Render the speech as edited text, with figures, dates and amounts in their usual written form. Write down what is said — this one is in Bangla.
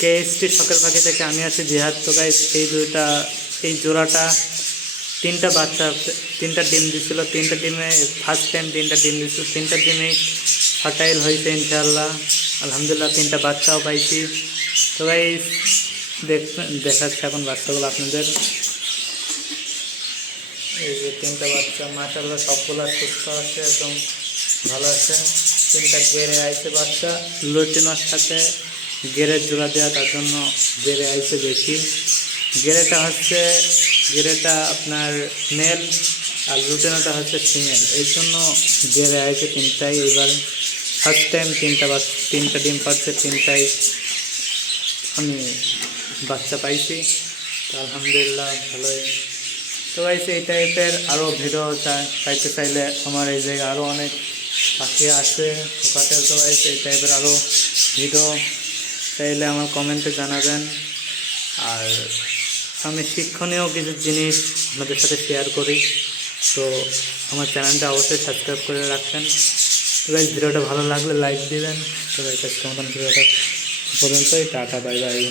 কেএসটি শখের পাখি থেকে আমি আছি জিহাদ। তো গাইস এই জোড়াটা তিনটা বাচ্চা, তিনটা ডিম দিছিল। তিনটা ডিমে ফার্স্ট টাইম তিনটা ডিম দিছিল, তিনটা ডিমে ফার্টাইল হয়েছে ইনশাআল্লাহ, আলহামদুলিল্লাহ। তিনটা বাচ্চাও পাইছি। তো গাইস দেখাচ্ছি এখন বাচ্চাগুলো আপনাদের। এই যে তিনটা বাচ্চা মাশাআল্লাহ সবগুলো সুস্থ আছে, একদম ভালো আছে। তিনটা গেড়ে আইছে বাচ্চা, লুটিনোর সাথে গেড়ের জোড়া দেওয়া, তার জন্য গেড়ে আইছে বেশি। গেড়েটা আপনার মেল আর লুটিনোটা হচ্ছে ফিমেল, এই জন্য গেড়ে আইছে তিনটাই। এবার ফার্স্ট টাইম তিনটা ডিম পাচ্ছে, তিনটাই আমি বাচ্চা পাইছি। তো আলহামদুলিল্লাহ ভালোই। তো গাইস এই টাইপের আরও ভিডিও পাইতে চাইলে আমার এই জায়গায় আরও অনেক পাখি আছে ওখানে। তো গাইস এই টাইপের আরও ভিডিও চাইলে আমার কমেন্টে জানাবেন। আর আমি শিক্ষণীয় কিছু জিনিস আপনাদের সাথে শেয়ার করি, তো আমার চ্যানেলটা অবশ্যই সাবস্ক্রাইব করে রাখবেন। তো গাইস ভিডিওটা ভালো লাগলে লাইক দিবেন। তো গাইস আজকের মতন ভিডিওটা পর্যন্তই, টাটা বাই বাই।